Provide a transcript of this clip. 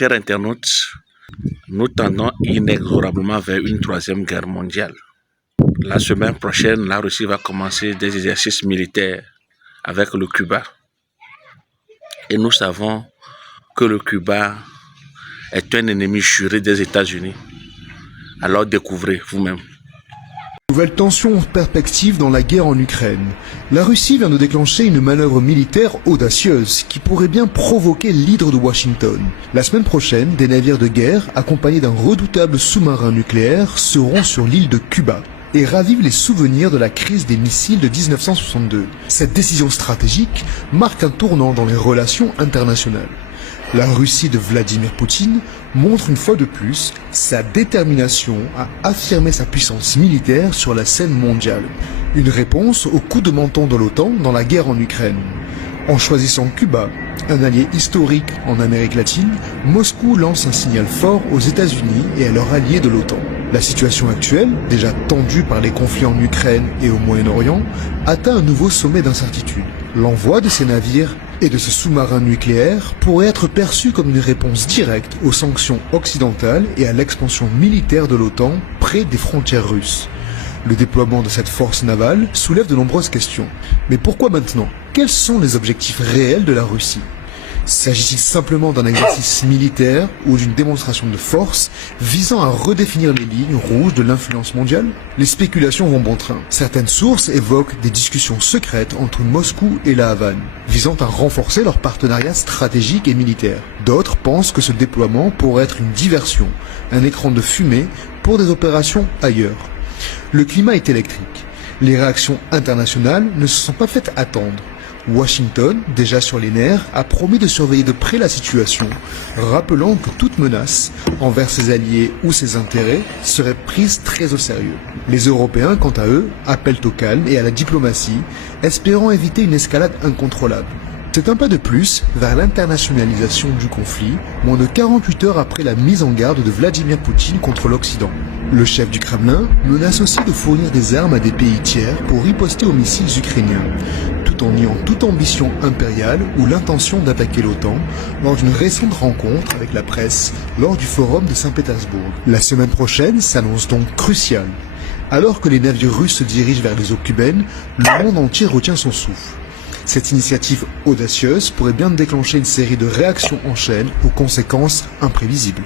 Chers internautes, nous tendons inexorablement vers une troisième guerre mondiale. La semaine prochaine, la Russie va commencer des exercices militaires avec le Cuba. Et nous savons que le Cuba est un ennemi juré des États-Unis. Alors découvrez vous-même. Nouvelle tension en perspective dans la guerre en Ukraine. La Russie vient de déclencher une manœuvre militaire audacieuse qui pourrait bien provoquer l'hydre de Washington. La semaine prochaine, des navires de guerre accompagnés d'un redoutable sous-marin nucléaire seront sur l'île de Cuba et ravivent les souvenirs de la crise des missiles de 1962. Cette décision stratégique marque un tournant dans les relations internationales. La Russie de Vladimir Poutine montre une fois de plus sa détermination à affirmer sa puissance militaire sur la scène mondiale. Une réponse au coup de menton de l'OTAN dans la guerre en Ukraine. En choisissant Cuba, un allié historique en Amérique latine, Moscou lance un signal fort aux États-Unis et à leurs alliés de l'OTAN. La situation actuelle, déjà tendue par les conflits en Ukraine et au Moyen-Orient, atteint un nouveau sommet d'incertitude. L'envoi de ces navires et de ce sous-marin nucléaire pourrait être perçu comme une réponse directe aux sanctions occidentales et à l'expansion militaire de l'OTAN près des frontières russes. Le déploiement de cette force navale soulève de nombreuses questions. Mais pourquoi maintenant? Quels sont les objectifs réels de la Russie? S'agit-il simplement d'un exercice militaire ou d'une démonstration de force visant à redéfinir les lignes rouges de l'influence mondiale? Les spéculations vont bon train. Certaines sources évoquent des discussions secrètes entre Moscou et la Havane, visant à renforcer leur partenariat stratégique et militaire. D'autres pensent que ce déploiement pourrait être une diversion, un écran de fumée pour des opérations ailleurs. Le climat est électrique. Les réactions internationales ne se sont pas faites attendre. Washington, déjà sur les nerfs, a promis de surveiller de près la situation, rappelant que toute menace envers ses alliés ou ses intérêts serait prise très au sérieux. Les Européens, quant à eux, appellent au calme et à la diplomatie, espérant éviter une escalade incontrôlable. C'est un pas de plus vers l'internationalisation du conflit, moins de 48 heures après la mise en garde de Vladimir Poutine contre l'Occident. Le chef du Kremlin menace aussi de fournir des armes à des pays tiers pour riposter aux missiles ukrainiens, tout en niant toute ambition impériale ou l'intention d'attaquer l'OTAN lors d'une récente rencontre avec la presse lors du forum de Saint-Pétersbourg. La semaine prochaine s'annonce donc cruciale. Alors que les navires russes se dirigent vers les eaux cubaines, le monde entier retient son souffle. Cette initiative audacieuse pourrait bien déclencher une série de réactions en chaîne aux conséquences imprévisibles.